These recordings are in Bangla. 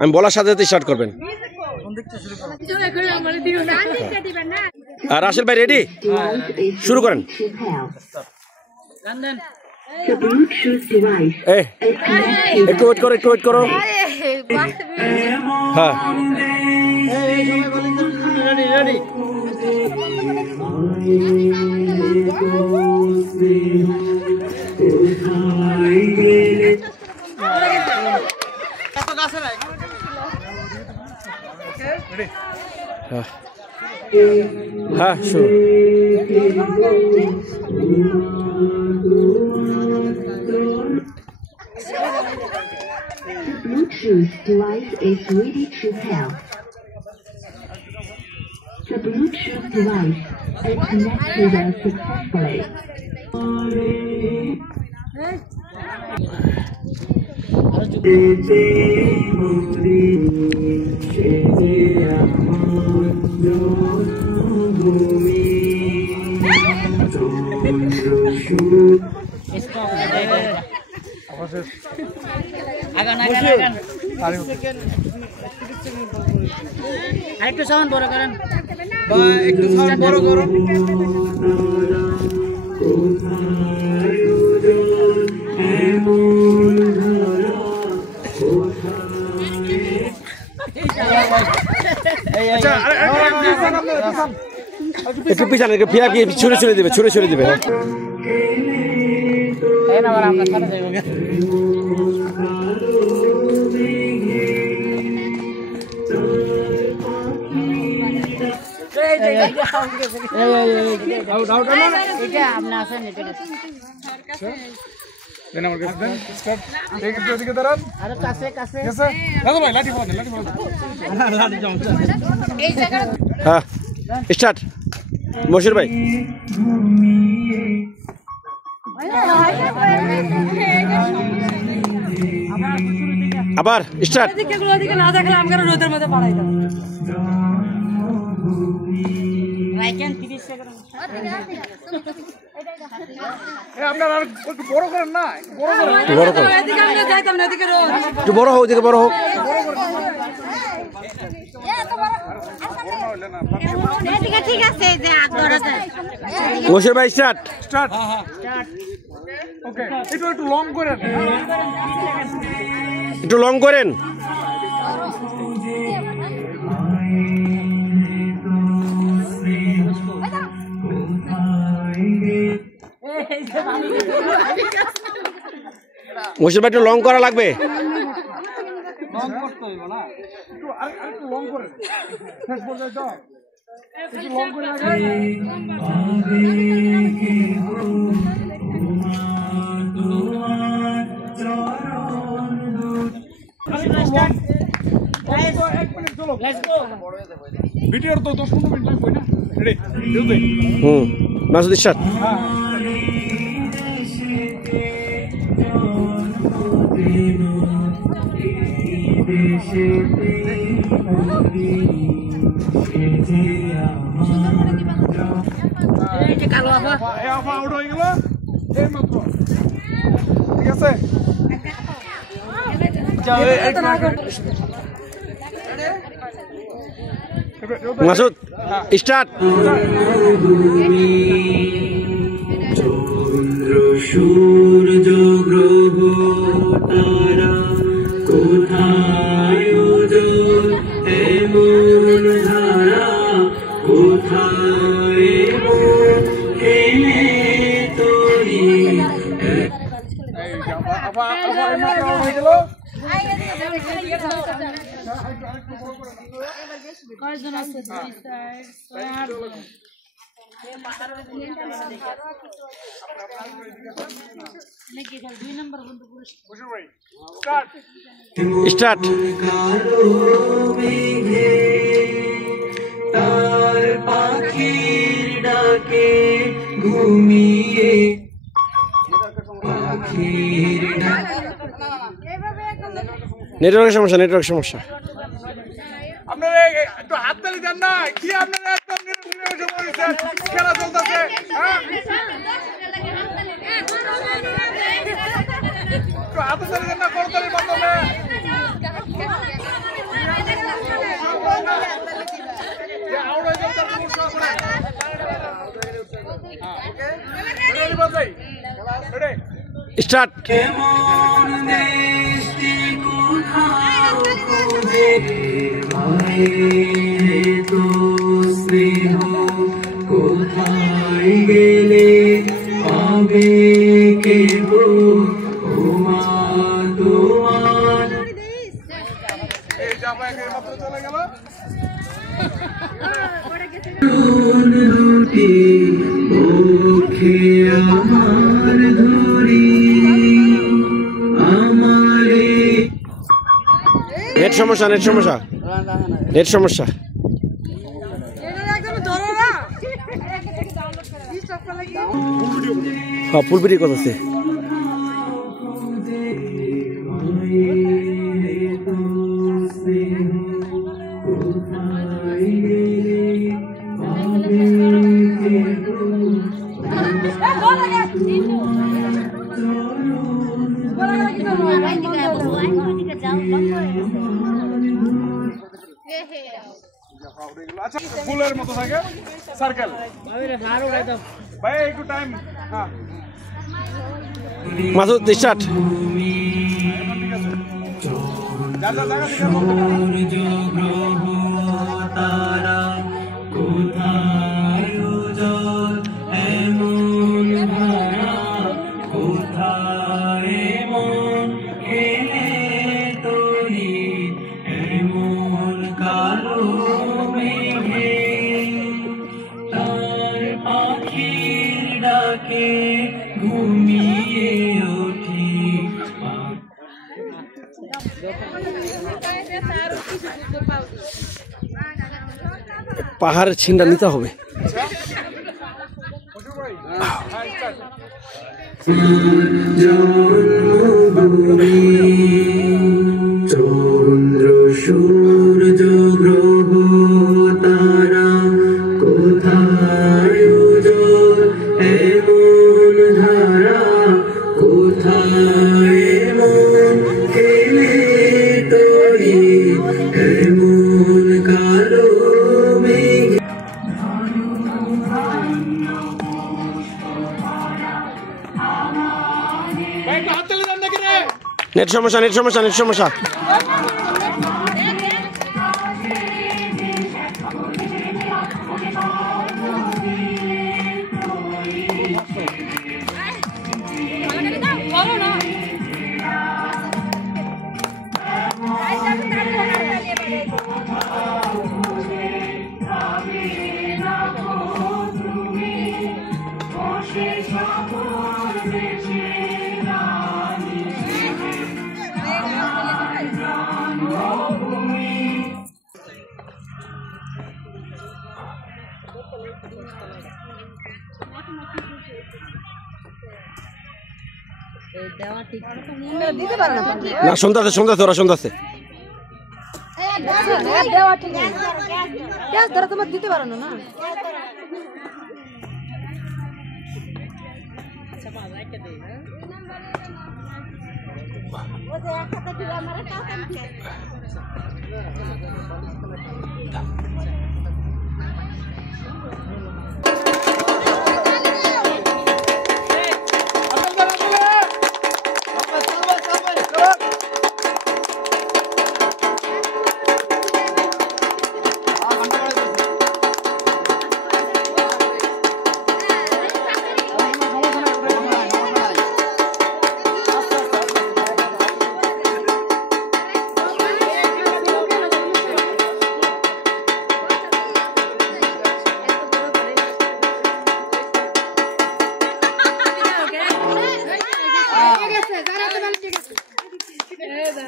আমি বলার সাথে সাথে স্টার্ট করবেন। আর রাসেল ভাই রেডি? শুরু করেন। একটু ওয়েট করো, একটু ওয়েট করো। হ্যাঁ হ্যাঁ শুরু। Bluetooth device is ready to pair. The Bluetooth device is connected successfully. আরেকটু সাউন্ড বড় করেন, একটু সাউন্ড বড় করুন। একটু পিছানে, একটু ফিয়া গিয়ে ছুড়ে ছুড়ে দেবে, ছুড়ে ছুড়ে দেবে। হ্যাঁ স্টার্ট। মশির ভাই আবার স্টার্ট। রোদের মধ্যে পাড়াই দাও। আপনারা একটু বড় করেন না, বড় করেন, বড় করো, একটু বড় হোক, দিকে বড় হোক। ঠিক আছে, মশির ভাই স্টার্ট। স্টার্ট। ওকে, একটু লং করেন, একটু লং করেন। মশির ভাই একটু লং করা লাগবে। লং করতে হইব না, একটু আরেকটু লং করেন, শেষ পর্যন্ত একটু লং করে রাখেন। ভিডিওর তো 10-15 মিনিট লাগবে না। রেডি? মাসুদ স্টার্ট। আউট হয়ে গেল এই মাত্র, ঠিক আছে? মাসুদ স্টার্ট। চন্দ্র সূর্য গ্রহ তারা কোথায় ওজন এমন ধারা কোথায় খেলে তরি হয়ে গেল। স্টার্ট। তার পাখির ডাকে ঘুমিয়ে পাখির নেটওয়ার্কের সমস্যা, নেটওয়ার্কের সমস্যা। আপনারা একটু হাত তালি দেন না, কি আপনারা একদম নিরুৎসাহিত করেছেন, খেলা চলতেছে। একটু হাত তালি দেন না, করতালির মাধ্যমে। স্টার্ট। কেমন দেশটি কোথাও খুঁজে মায়ের তো স্নেহ কোথায় গেলে পাবে কেহ ও মা তোমার দুটি মুখে আমার ধরি আমারে নেট সমস্যা, নেট সমস্যা, নেট সমস্যা। হ্যাঁ, ফুল ভিডিও কথা আছে। আচ্ছা ফুলের মতো থাকে সার্কেল ভাই একটু টাইম। হ্যাঁ মাসুদ স্টার্ট। সূর্য গ্রহ তারা কোথায় উজ্জ্বল এমন ধারা কোথায় এমন খেলে তরি এমন কালো মেঘে তার পাখির ডাকে ঘুমিয়ে উঠি পাহাড়ের ছিনটা নিতে হবে। জন্মভূমি চন্দ্র সূর্য গ্রহ তারা কোথায় উজ্জ্বল এমন ধারা কোথায় এমন খেলে তরি এমন কালো মেঘ নেট সমস্যা, নেট সমস্যা, নেট সমস্যা। না শুনতেছে, শুনতেছে, ওরা শুনতেছে। তোমার দিতে পারো না।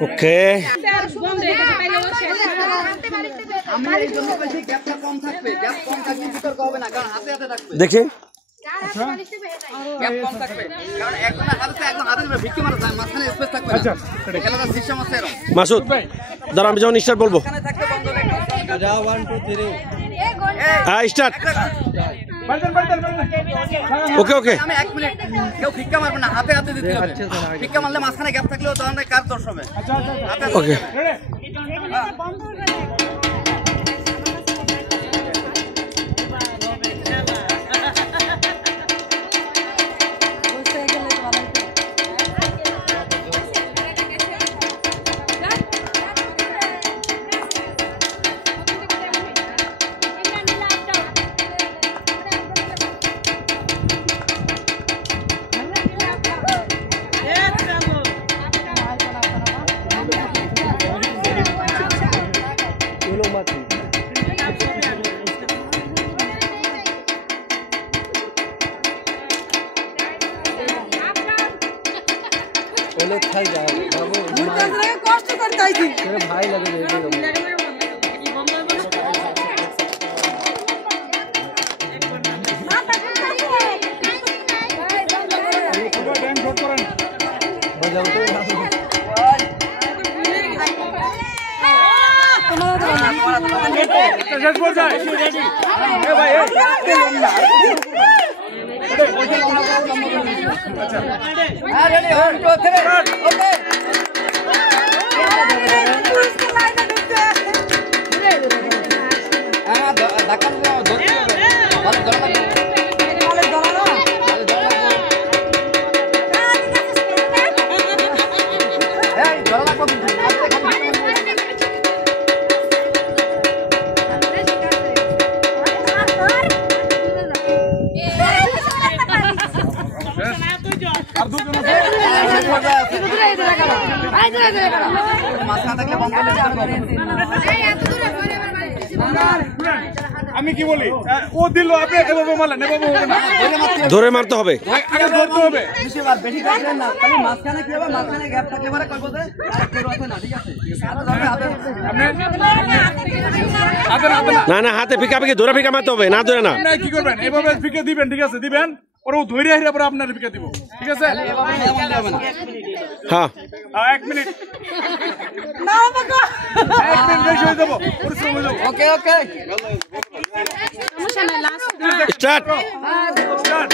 ওকে, দেখি মাসুদ দাঁড়া, আমি যখন স্টার্ট বলবো স্টার্ট। ওকে ওকে, আমি 1 মিনিট কেউ ভিক্ষা মারবে না, হাতে হাতে দিতে হবে। ভিক্ষা মারলে মাঝখানে গ্যাপ থাকলেও তখন কার দোষ হবে? ওকে কষ্ট করে চাইছি শেষ পর্যায়ে আমি কি বলি ও দিল আপনি এভাবে মারলেন এভাবে হবে না ধরে মারতে হবে আগে ধরতে হবে বেশি কাটলেন না খালি মাঝখানে কি হবে মাঝখানে গ্যাপ থাকলে পরে কই বলতে কেউ আছে না ঠিক আছে না না হাতে ফিকা ফিকে ধরে ফিকা মারতে হবে না ধরে না আপনি কি করবেন এভাবে ফিকে দিবেন ঠিক আছে দিবেন ওরা ধরে আহিরা পরে আপনার ফিকে দিব ঠিক আছে হ্যাঁ 1 মিনিট না বাবা 1 মিনিট বেশি হয়ে যাব পরিশ্রম হয়ে যাব okay okay start start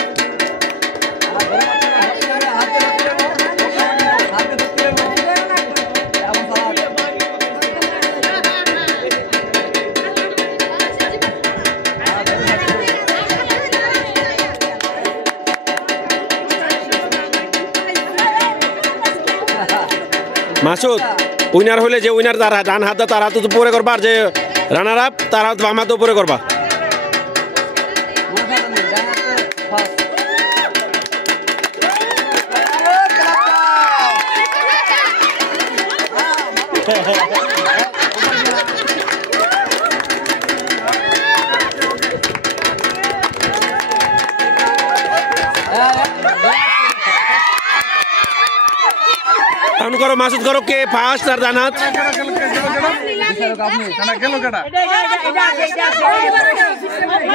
Masud winner হলে যে উইনার তার ডান হাতে তার হাতে উপরে করবা আর যে রানার আপ তার হাত বাম হাতে উপরে করবা এখন করো মাসুদ করো কে ফার্স্ট আর ডান হাত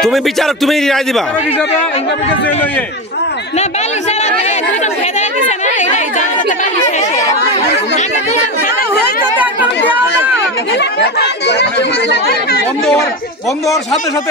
তুমি বিচারক তুমি রায় দিবা না বালি সারা দুইজন খেদা দিছে না এটাই জানাতে বালি শেষে বন্ধ হওয়ার সাথে সাথে